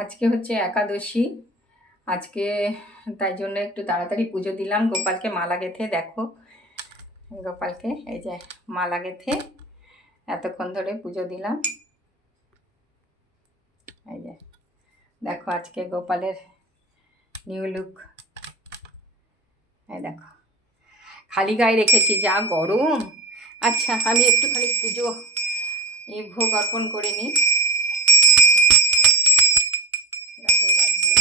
আজকে হচ্ছে একাদশী। আজকে তাই জন্য একটু তাড়াতাড়ি পুজো দিলাম। গোপালকে মালা গেঁথে, দেখো গোপালকে এই যে মালা গেঁথে এতক্ষণ ধরে পুজো দিলাম। এই যে দেখো আজকে গোপালের নিউ লুক। এই দেখো খালি গায়ে রেখেছি, যা গরম। আচ্ছা আমি একটুখানি পুজো ভোগ অর্পণ করে নিই। রাধে রাধে।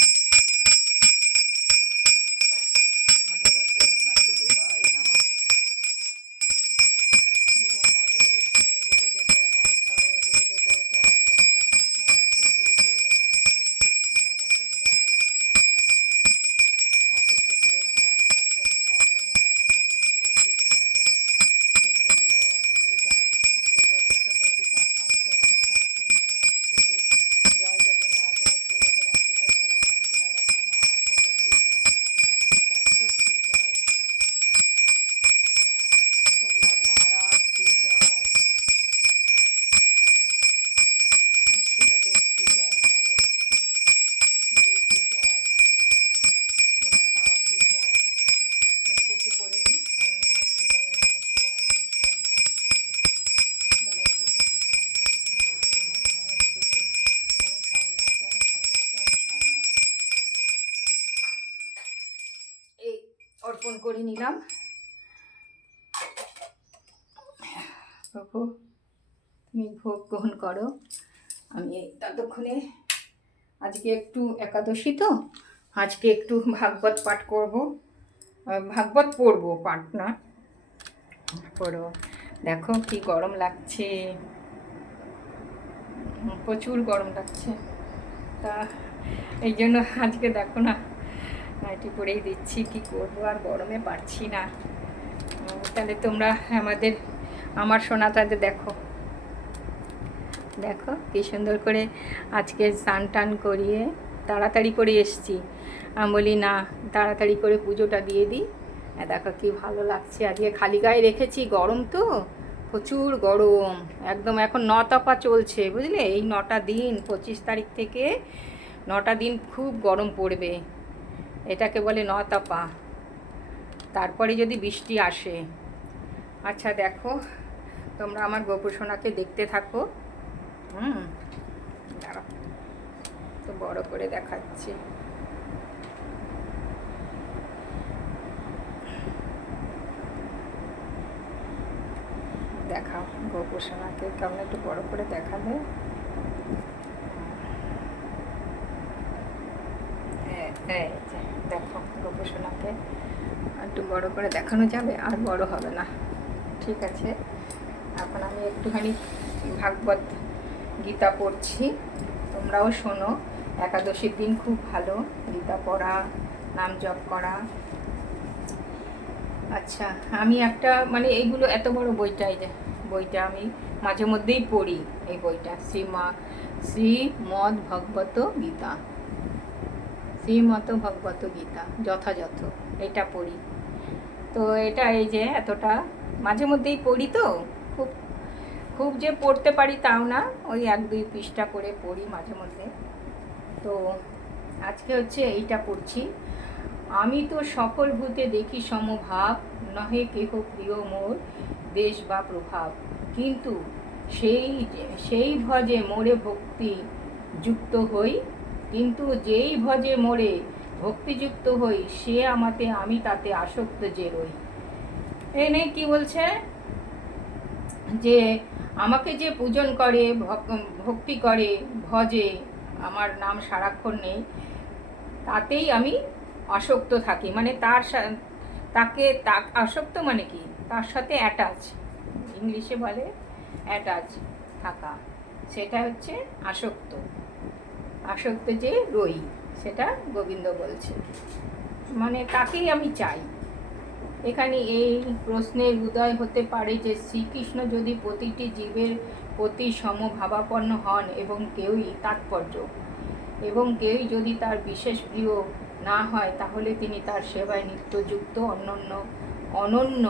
ভগবতে বাসুদেবায় নমঃ। গুরুমা গুরু বিষ্ণু গুরুদেব মহেশ্বর গুরুদেব পরম ব্রহ্ম তস্মৈ শ্রী গুরুদেব নমঃ। কৃষ্ণায় বাসুদেবায় দেবকীনন্দনায় অশেষ ক্লেশনাশায় গোবিন্দায় নমো নমঃ। হে কৃষ্ণ করুণা সিন্ধু দীনবন্ধু জগৎপতে গোপেশ গোপিকা কান্ত রাধাকান্ত নমস্তুতে। জয় জগন্নাথ, জয় সুভদ্রা, জয় বলরাম, জয় রাধা মাধব কি জয়, জয় পঞ্চতত্ত্ব কি জয়, প্রহ্লাদ মহারাজ কি জয়, নৃসিংহদেব কি জয়, মা লক্ষ্মী দেবী কি জয়, মাতা কি জয়। এদিকে একটু করে নিই। ওম নমঃ শিবায়, নমঃ শিবায়, নমঃ শিবায়। মা বিষ্ণু জয় নমস্তুতে। ওম সাইনাথ, ওম সাইনাথ, ওম সাইনাথ। এই অর্পণ করে নিলাম। প্রভু তুমি ভোগ গ্রহণ করো। আমি ততক্ষণে আজকে একটু একাদশী তো, আজকে একটু ভাগবত পাঠ করব। ভাগবত পড়বো, পাঠ না পড়ব। দেখো কি গরম লাগছে, প্রচুর গরম লাগছে। তা এই জন্য আজকে দেখো না নাইটি পরেই দিচ্ছি। কি করবো, আর গরমে পারছি না। তাহলে তোমরা আমার সোনাটাতে দেখো, দেখো কি সুন্দর করে আজকে স্নান টান করিয়ে তাড়াতাড়ি করে এসছি। আমি বলি না, তাড়াতাড়ি করে পুজোটা দিয়ে দিই। দেখো কি ভালো লাগছে। আজকে খালি গায়ে রেখেছি, গরম তো প্রচুর গরম একদম। এখন 9 তপা চলছে, বুঝলে? এই 9টা দিন, 25 তারিখ থেকে 9টা দিন খুব গরম পড়বে। এটাকে বলে 9 তপা। তারপরে যদি বৃষ্টি আসে। আচ্ছা দেখো, তোমরা আমার গোপুসোনাকে দেখতে থাকো। দাঁড়াও, তো বড় করে দেখাচ্ছি। দেখাও গোপুসোনাকে, কেমন একটু বড় করে দেখাবে। দেখো গোপুসোনাকে একটু বড় করে দেখানো যাবে, আর বড় হবে না। ঠিক আছে, এখন আমি একটুখানি ভাগবত গীতা পড়ছি, তোমরাও শোনো। একাদশীর দিন খুব ভালো গীতা পড়া, নাম জপ করা। আচ্ছা আমি একটা এইগুলো এত বড় বইটা, এই যে বইটা আমি মাঝে মধ্যেই পড়ি। এই বইটা শ্রীমদ্ ভগবত গীতা, শ্রীমত ভগবত গীতা যথাযথ, এটা পড়ি। তো এটা এই যে এতটা মাঝে মধ্যেই পড়ি, তো খুব খুব যে পড়তে পারি তাও না, ওই 1-2 পৃষ্ঠা করে পড়ি মাঝে মধ্যে। তো আজকে হচ্ছে এইটা পড়ছি। আমি তো সকল ভূতে দেখি সমভাব, নহে কেহ প্রিয় মোর দেশ বা প্রভাব, কিন্তু সেই ভজে মোরে ভক্তি যুক্ত হই, কিন্তু যেই ভজে মোরে ভক্তিযুক্ত হই, সে আমাতে আমি তাতে আসক্ত যে রই। এনে কি বলছে, যে আমাকে যে পূজন করে, ভক্তি করে, ভজে, আমার নাম সারাক্ষণ নেই, তাতেই আমি আসক্ত থাকি। তাকে আসক্ত মানে কি, তার সাথে অ্যাটাচ, ইংলিশে বলে অ্যাটাচ থাকা, সেটা হচ্ছে আসক্ত। আসক্ত যে রই, সেটা গোবিন্দ বলছে, তাকেই আমি চাই। এখানে এই প্রশ্নের উদয় হতে পারে যে শ্রীকৃষ্ণ যদি প্রতিটি জীবের প্রতি সমভাবাপন্ন হন এবং কেউই যদি তার বিশেষ প্রিয় না হয়, তাহলে তিনি তার সেবায় নিত্যযুক্ত অনন্য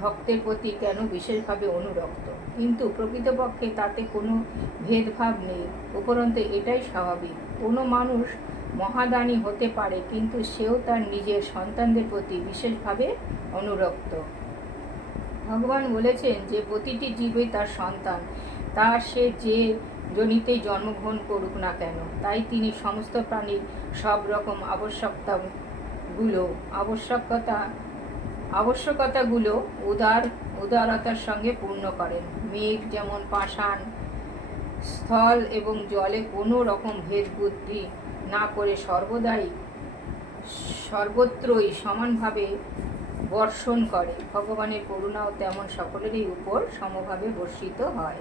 ভক্তের প্রতি কেন বিশেষভাবে অনুরক্ত। কিন্তু প্রকৃতপক্ষে তাতে কোনো ভেদভাব নেই। উপরন্তু এটাই স্বাভাবিক। কোনো মানুষ মহাদানী হতে পারে, কিন্তু সেও তার নিজের সন্তানদের প্রতি বিশেষভাবে অনুরক্ত। ভগবান বলেছেন যে প্রতিটি জীবই তার সন্তান, তা সে যে জনিতেই জন্মগ্রহণ করুক না কেন। তাই তিনি সমস্ত প্রাণীর সব রকম আবশ্যকতাগুলো উদারতার সঙ্গে পূর্ণ করেন। মেঘ যেমন পাষাণ, স্থল এবং জলে কোনো রকম ভেদ বুদ্ধি না করে সর্বত্রই সমানভাবে বর্ষণ করে, ভগবানের করুণাও তেমন সকলেরই উপর সমভাবে বর্ষিত হয়।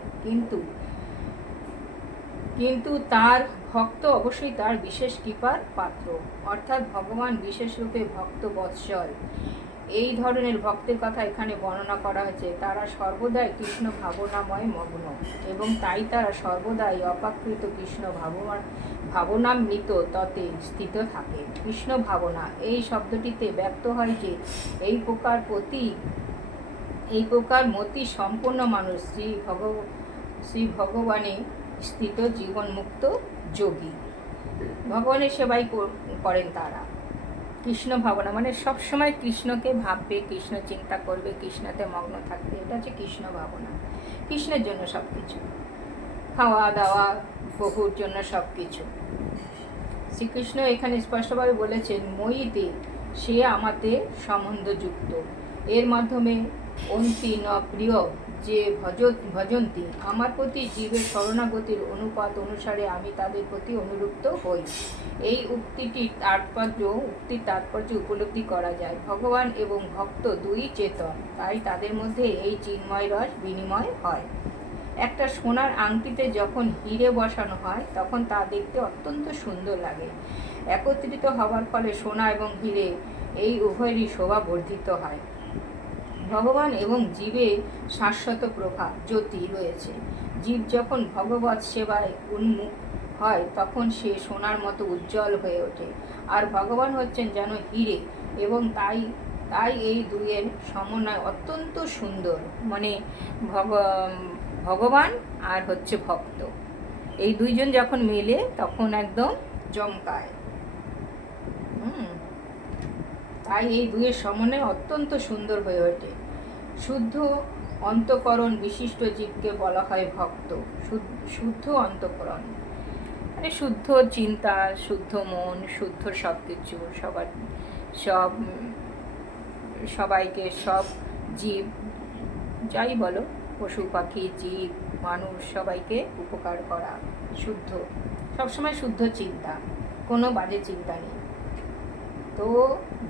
কিন্তু তার ভক্ত অবশ্যই তার বিশেষ কৃপার পাত্র, অর্থাৎ ভগবান বিশেষ রূপে ভক্ত বৎসল। এই ধরনের ভক্তের কথা এখানে বর্ণনা করা হয়েছে। তারা সর্বদাই কৃষ্ণ ভাবনাময় মগ্ন, এবং তাই তারা সর্বদাই অপাকৃত কৃষ্ণ ভাবনামৃত ততে স্থিত থাকে। কৃষ্ণ ভাবনা এই শব্দটিতে ব্যক্ত হয় যে এই প্রকার মতি সম্পন্ন মানুষ শ্রী ভগবানে স্থিত জীবনমুক্ত যোগী। ভগবানের সেবাই করেন তারা। কৃষ্ণ ভাবনা মানে সবসময় কৃষ্ণকে ভাববে, কৃষ্ণ চিন্তা করবে, কৃষ্ণতে মগ্ন থাকবে, এটা হচ্ছে কৃষ্ণ ভাবনা। কৃষ্ণের জন্য সব কিছু, খাওয়া দাওয়া বহুর জন্য সব কিছু। শ্রীকৃষ্ণ এখানে স্পষ্টভাবে বলেছেন, ময়ীতে সে আমাতে সম্বন্ধযুক্ত। এর মাধ্যমে অন্তি ন প্রিয় যে ভজন্তি, আমার প্রতি জীবের শরণাগতির অনুপাত অনুসারে আমি তাদের প্রতি অনুরক্ত হই। এই উক্তির তাৎপর্য উপলব্ধি করা যায়। ভগবান এবং ভক্ত দুই চেতন, তাই তাদের মধ্যে এই চিন্ময় রস বিনিময় হয়। একটা সোনার আংটিতে যখন হিরে বসানো হয় তখন তা দেখতে অত্যন্ত সুন্দর লাগে। একত্রিত হওয়ার ফলে সোনা এবং হিরে এই উভয়েরই শোভা বর্ধিত হয়। ভগবান এবং জীবে শাশ্বত প্রভা জ্যোতি রয়েছে। জীব যখন ভগবৎ সেবায় উন্মুখ হয় তখন সে সোনার মতো উজ্জ্বল হয়ে ওঠে, আর ভগবান হচ্ছেন যেন হিরে, এবং তাই এই দুইয়ের সমন্বয় অত্যন্ত সুন্দর। মানে ভগবান আর হচ্ছে ভক্ত, এই দুইজন যখন মেলে তখন একদম জমকায়। তাই এই দুইয়ের সমন্বয় অত্যন্ত সুন্দর হয়ে ওঠে। শুদ্ধ অন্তঃকরণ বিশিষ্ট জীবকে বলা হয় ভক্ত। শুদ্ধ অন্তঃকরণ মানে শুদ্ধ চিন্তা, শুদ্ধ মন, শুদ্ধ সব কিছু, সবাইকে, সব জীব যাই বলো, পশু পাখি জীব মানুষ সবাইকে উপকার করা, শুদ্ধ, সবসময় শুদ্ধ চিন্তা, কোনো বাজে চিন্তা নেই। তো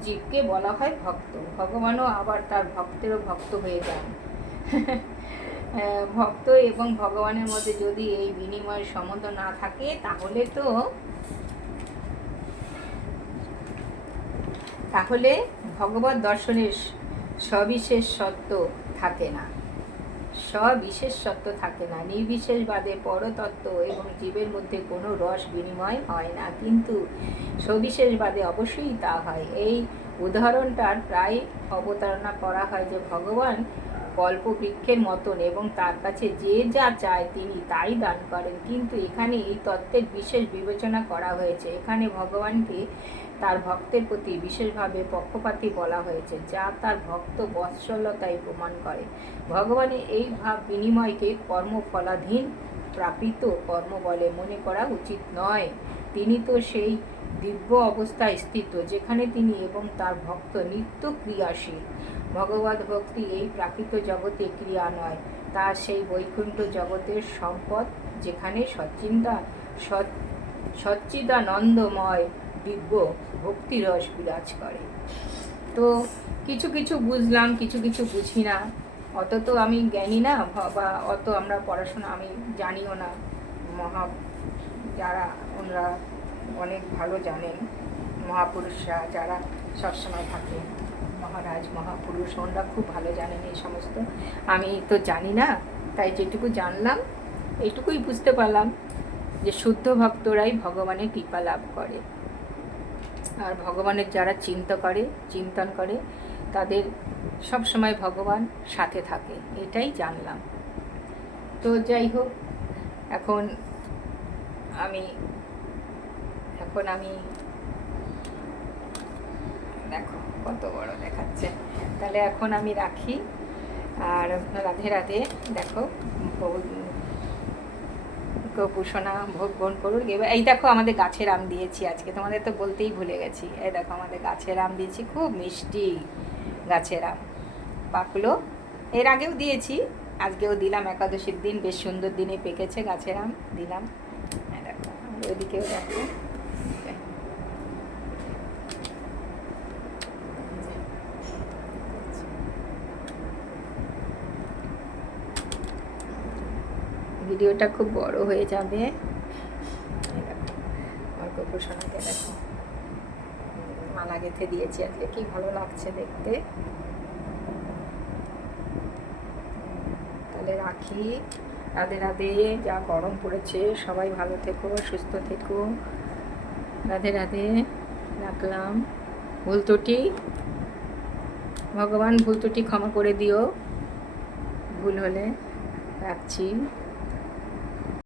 জীবকে বলা হয় ভক্ত। ভগবানও আবার তার ভক্তেরও ভক্ত হয়ে যান। ভক্ত এবং ভগবানের মধ্যে যদি এই বিনিময়ের সম্বন্ধ না থাকে তাহলে ভগবত দর্শনের সবিশেষ সত্য থাকে না। নির্বিশেষবাদে পরতত্ত্ব এবং জীবের মধ্যে কোনো রস বিনিময় হয় না, কিন্তু সবিশেষবাদে অবশ্যই তা হয়। এই উদাহরণটার প্রায় অবতারণা করা হয় যে ভগবান কল্পবৃক্ষের মতন, এবং তার কাছে যে যা চায় তিনি তাই দান করেন। কিন্তু এখানে এই তত্ত্বের বিশেষ বিবেচনা করা হয়েছে। এখানে ভগবানকে তার ভক্তের প্রতি বিশেষভাবে পক্ষপাতী বলা হয়েছে, যা তার ভক্ত বৎসলতায় প্রমাণ করে। ভগবানের এই ভাব বিনিময়কে কর্মফলাধীন প্রাপিত কর্ম বলে মনে করা উচিত নয়। তিনি তো সেই দিব্য অবস্থায় স্থিত যেখানে তিনি এবং তার ভক্ত নিত্য ক্রিয়াশীল। ভগবত ভক্তি এই প্রাকৃত জগতে ক্রিয়া নয়, তা সেই বৈকুণ্ঠ জগতের সম্পদ, যেখানে সচ্চিদানন্দময় দিব্য ভক্তিরস বিরাজ করে। তো কিছু কিছু বুঝলাম, কিছু কিছু বুঝি না। অত তো আমি জ্ঞানী না, বা অত আমরা পড়াশোনা আমি জানিও না। যারা ওনারা অনেক ভালো জানেন, মহাপুরুষরা যারা সবসময় থাকে, মহারাজ মহাপুরুষ, ওনারা খুব ভালো জানেন এই সমস্ত। আমি তো জানি না, তাই যেটুকু জানলাম এইটুকুই বুঝতে পারলাম যে শুদ্ধ ভক্তরাই ভগবানের কৃপা লাভ করে, আর ভগবানের যারা চিন্তন করে তাদের সব সময় ভগবান সাথে থাকে, এটাই জানলাম। তো যাই হোক, এখন আমি দেখো কত বড় দেখাচ্ছে। তাহলে এখন আমি রাখি, আর রাধে রাধে। দেখো গোপুসোনা ভোগ গ্রহণ করুন। এবার এই দেখো আমাদের গাছের আম দিয়েছি আজকে, তোমাদের তো বলতেই ভুলে গেছি। এই দেখো আমাদের গাছের আম দিয়েছি, খুব মিষ্টি গাছের আম, পাকলো। এর আগেও দিয়েছি, আজকেও দিলাম, একাদশীর দিন বেশ সুন্দর দিনে পেকেছে গাছের আম, দিলাম। দেখো ওইদিকেও দেখো, ভিডিওটা খুব বড় হয়ে যাবে। দেখো আমার গোপুসোনাকে দেখো মালা গেঁথে দিয়েছি আজকে, কি ভালো লাগছে দেখতে। তাহলে রাখি, রাধে রাধে। যা গরম পড়েছে, সবাই ভালো থেকো, সুস্থ থেকো, রাধে রাধে। রাখলাম। ভুল ত্রুটি ভগবান ভুল ত্রুটি ক্ষমা করে দিও, ভুল হলে রাখছি।